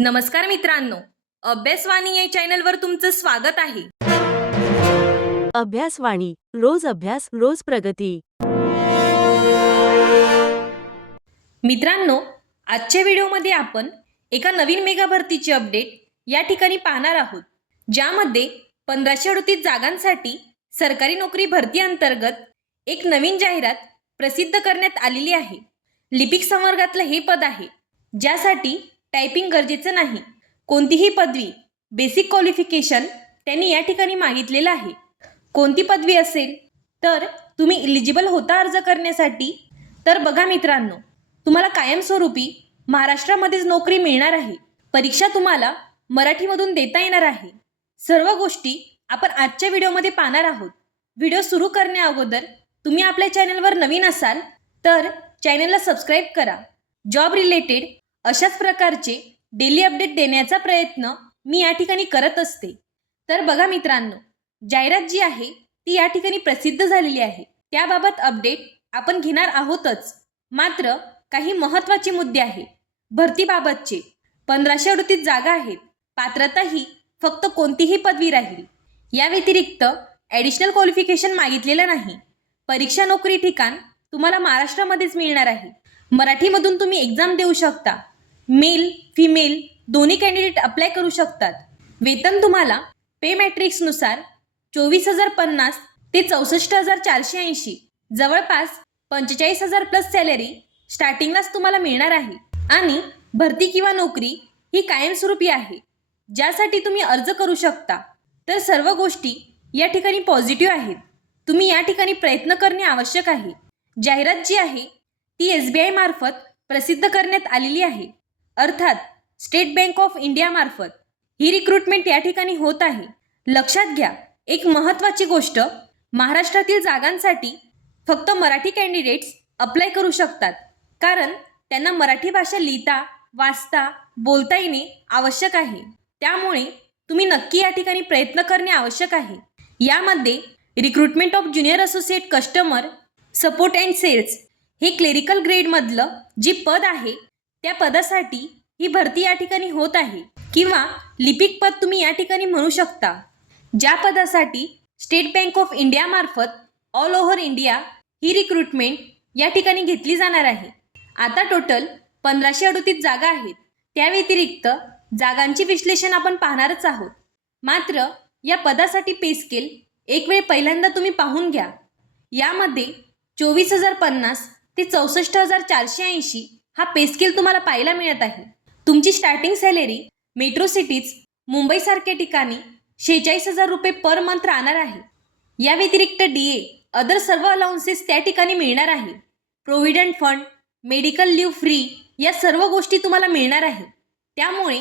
नमस्कार मित्रांनो, अभ्यासवाणी या चॅनलवर तुमचं स्वागत आहे. अभ्यासवाणी, रोज अभ्यास, रोज प्रगती. मित्रांनो, आजच्या व्हिडिओमध्ये आपण एका नवीन मेगा भरतीची अपडेट या ठिकाणी पाहणार आहोत, ज्यामध्ये 1538 जागांसाठी सरकारी नोकरी भरती अंतर्गत एक नवीन जाहिरात प्रसिद्ध करण्यात आलेली आहे. लिपिक संवर्गातलं हे पद आहे, ज्यासाठी टायपिंग गरजेचं नाही. कोणतीही पदवी, बेसिक क्वालिफिकेशन त्यांनी या ठिकाणी मागितलेलं आहे. कोणती पदवी असेल तर तुम्ही इलिजिबल होता अर्ज करण्यासाठी? तर बघा मित्रांनो, तुम्हाला कायमस्वरूपी महाराष्ट्रामध्येच नोकरी मिळणार आहे. परीक्षा तुम्हाला मराठीमधून देता येणार आहे. सर्व गोष्टी आपण आजच्या व्हिडिओमध्ये पाहणार आहोत. व्हिडिओ सुरू करण्या अगोदर तुम्ही आपल्या चॅनलवर नवीन असाल तर चॅनलला सबस्क्राईब करा. जॉब रिलेटेड अशाच प्रकारचे डेली अपडेट देण्याचा प्रयत्न मी या ठिकाणी करत असते. तर बघा मित्रांनो, जाहिरात जी आहे ती या ठिकाणी प्रसिद्ध झालेली आहे. त्याबाबत अपडेट आपण घेणार आहोतच. मात्र काही महत्त्वाचे मुद्दे आहे भरतीबाबतचे. 1538 जागा आहेत. पात्रता ही फक्त कोणतीही पदवी राहील. या व्यतिरिक्त ॲडिशनल क्वालिफिकेशन मागितलेलं नाही. परीक्षा नोकरी ठिकाण तुम्हाला महाराष्ट्रामध्येच मिळणार आहे. मराठीमधून तुम्ही एक्झाम देऊ शकता. मेल फिमेल दोन्ही कॅन्डिडेट अप्लाय करू शकतात. वेतन तुम्हाला पे मॅट्रिक्सनुसार 24,050 ते 64,480, जवळपास 45,000 प्लस सॅलरी स्टार्टिंगलाच तुम्हाला मिळणार आहे. आणि भरती किंवा नोकरी ही कायमस्वरूपी आहे, ज्यासाठी तुम्ही अर्ज करू शकता. तर सर्व गोष्टी या ठिकाणी पॉझिटिव्ह आहेत. तुम्ही या ठिकाणी प्रयत्न करणे आवश्यक आहे. जाहिरात जी आहे ती SBI मार्फत प्रसिद्ध करण्यात आलेली आहे, अर्थात स्टेट बँक ऑफ इंडिया मार्फत ही रिक्रुटमेंट या ठिकाणी होत आहे. लक्षात घ्या, एक महत्त्वाची गोष्ट, महाराष्ट्रातील जागांसाठी फक्त मराठी कॅन्डिडेट्स अप्लाय करू शकतात, कारण त्यांना मराठी भाषा लिहिता वाचता बोलता येणे आवश्यक आहे. त्यामुळे तुम्ही नक्की या ठिकाणी प्रयत्न करणे आवश्यक आहे. यामध्ये recruitment of junior associate customer support and sales हे क्लेरिकल ग्रेडमधलं जे पद आहे त्या पदासाठी ही भरती या ठिकाणी होत आहे, किंवा लिपिक पद तुम्ही या ठिकाणी म्हणू शकता. ज्या पदासाठी स्टेट बँक ऑफ इंडिया मार्फत ऑल ओव्हर इंडिया ही रिक्रुटमेंट या ठिकाणी घेतली जाणार आहे. आता टोटल 1538 जागा आहेत. त्या व्यतिरिक्त जागांचे विश्लेषण आपण पाहणारच आहोत. मात्र या पदासाठी पे स्केल एक वेळ पहिल्यांदा तुम्ही पाहून घ्या. यामध्ये 24,050 ते 64,480 हा पे स्केल तुम्हाला पाहायला मिळत आहे. तुमची स्टार्टिंग सॅलरी मेट्रो सिटीज मुंबईसारख्या ठिकाणी 46,000 रुपये पर मंथ राहणार आहे. या व्यतिरिक्त DA अदर सर्व अलाउन्सेस त्या ठिकाणी मिळणार आहे. Provident fund, medical leave free या सर्व गोष्टी तुम्हाला मिळणार आहे. त्यामुळे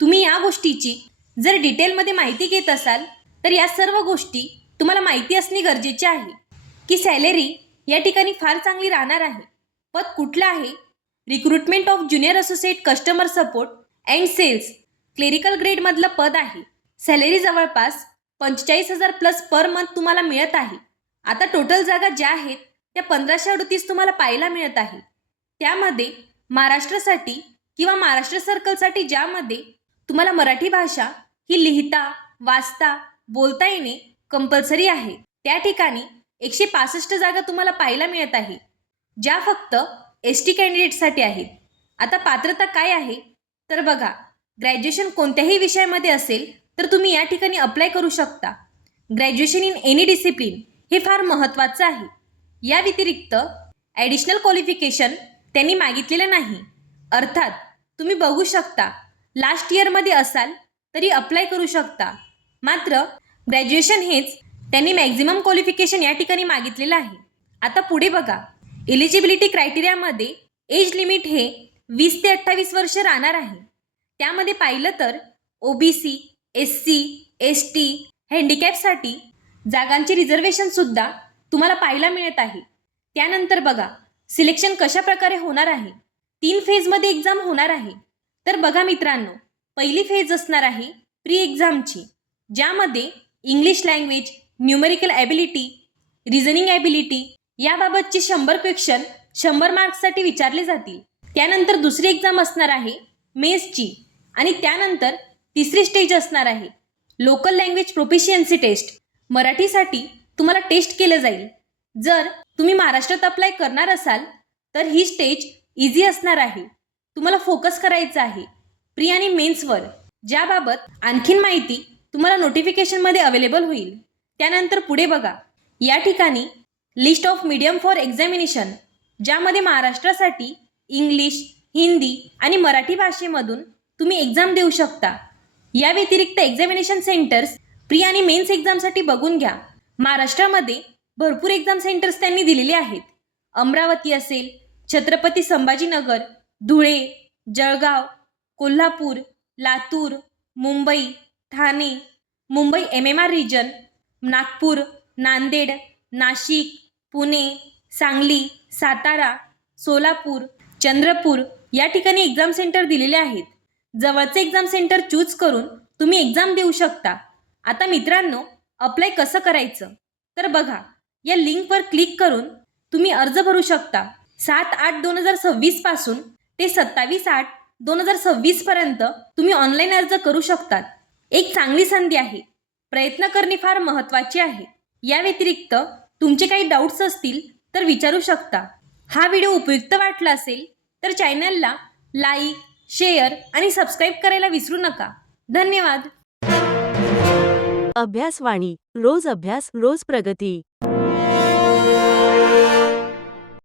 तुम्ही या गोष्टीची जर डिटेलमध्ये माहिती घेत असाल तर या सर्व गोष्टी तुम्हाला माहिती असणे गरजेचे आहे की सॅलरी या ठिकाणी फार चांगली राहणार आहे. पद कुठलं आहे? Recruitment of junior associate customer support and sales clerical ग्रेडमधलं पद आहे. सॅलरी जवळपास 45,000 प्लस पर मंथ तुम्हाला मिळत आहे. आता टोटल जागा ज्या आहेत त्या 1538 तुम्हाला पाहायला मिळत आहे. त्यामध्ये महाराष्ट्रासाठी किंवा महाराष्ट्र सर्कलसाठी ज्यामध्ये तुम्हाला मराठी भाषा ही लिहिता वाचता बोलता येणे कंपल्सरी आहे, त्या ठिकाणी 165 जागा तुम्हाला पाहायला मिळत आहे, ज्या फक्त ST कॅन्डिडेटसाठी आहेत. आता पात्रता काय आहे तर बघा, ग्रॅज्युएशन कोणत्याही विषयामध्ये असेल तर तुम्ही या ठिकाणी अप्लाय करू शकता. ग्रॅज्युएशन इन एनी डिसिप्लिन हे फार महत्त्वाचं आहे. या व्यतिरिक्त ॲडिशनल क्वालिफिकेशन त्यांनी मागितलेलं नाही, अर्थात तुम्ही बघू शकता लास्ट इयरमध्ये असाल तरी अप्लाय करू शकता. मात्र ग्रॅज्युएशन हेच त्यांनी मॅक्झिमम क्वालिफिकेशन या ठिकाणी मागितलेलं आहे. आता पुढे बघा, एलिजिबिलिटी क्रायटेरियामध्ये एज लिमिट हे 20 ते 28 वर्ष राहणार आहे. त्यामध्ये पाहिलं तर OBC, SC, ST, हँडिकॅपसाठी जागांचे रिझर्वेशनसुद्धा तुम्हाला पाहायला मिळत आहे. त्यानंतर बघा, सिलेक्शन कशा प्रकारे होणार आहे. 3 फेजमध्ये एक्झाम होणार आहे. तर बघा मित्रांनो, पहिली फेज असणार आहे प्री एक्झामची, ज्यामध्ये English language, numerical ability, reasoning ability याबाबतचे 100 क्वेश्चन 100 मार्क्ससाठी विचारले जातील. त्यानंतर दुसरी एक्झाम असणार आहे मेन्सची, आणि त्यानंतर तिसरी स्टेज असणार आहे लोकल लँग्वेज प्रोफिशियन्सी टेस्ट. मराठीसाठी तुम्हाला टेस्ट केलं जाईल. जर तुम्ही महाराष्ट्रात अप्लाय करणार असाल तर ही स्टेज इझी असणार आहे. तुम्हाला फोकस करायचं आहे प्री आणि मेन्सवर, ज्याबाबत आणखीन माहिती तुम्हाला नोटिफिकेशनमध्ये अवेलेबल होईल. त्यानंतर पुढे बघा, या ठिकाणी list of medium for examination, ज्यामध्ये महाराष्ट्रासाठी इंग्लिश, हिंदी आणि मराठी भाषेमधून तुम्ही एक्झाम देऊ शकता. या व्यतिरिक्त एक्झामिनेशन सेंटर्स प्री आणि मेन्स एक्झामसाठी बघून घ्या. महाराष्ट्रामध्ये भरपूर एक्झाम सेंटर्स त्यांनी दिलेले आहेत. अमरावती असेल, छत्रपती संभाजीनगर, धुळे, जळगाव, कोल्हापूर, लातूर, मुंबई, ठाणे, मुंबई MMR रिजन, नागपूर, नांदेड, नाशिक, पुणे, सांगली, सातारा, सोलापूर, चंद्रपूर या ठिकाणी एक्झाम सेंटर दिलेले आहेत. जवळचे एक्झाम सेंटर चूज करून तुम्ही एक्झाम देऊ शकता. आता मित्रांनो, अप्लाय कसं करायचं तर बघा, या लिंकवर क्लिक करून तुम्ही अर्ज भरू शकता. 7/8/2026 पासून ते 27/8/2026 पर्यंत तुम्ही ऑनलाईन अर्ज करू शकतात. एक चांगली संधी आहे. प्रयत्न करणे फार महत्त्वाचे आहे. या व्यतिरिक्त तुमचे काही डाऊट्स असतील तर विचारू शकता. हा व्हिडिओ उपयुक्त वाटला असेल तर चॅनलला लाईक, शेअर आणि सबस्क्राईब करायला विसरू नका. धन्यवाद. अभ्यासवाणी रोज अभ्यास रोज प्रगती.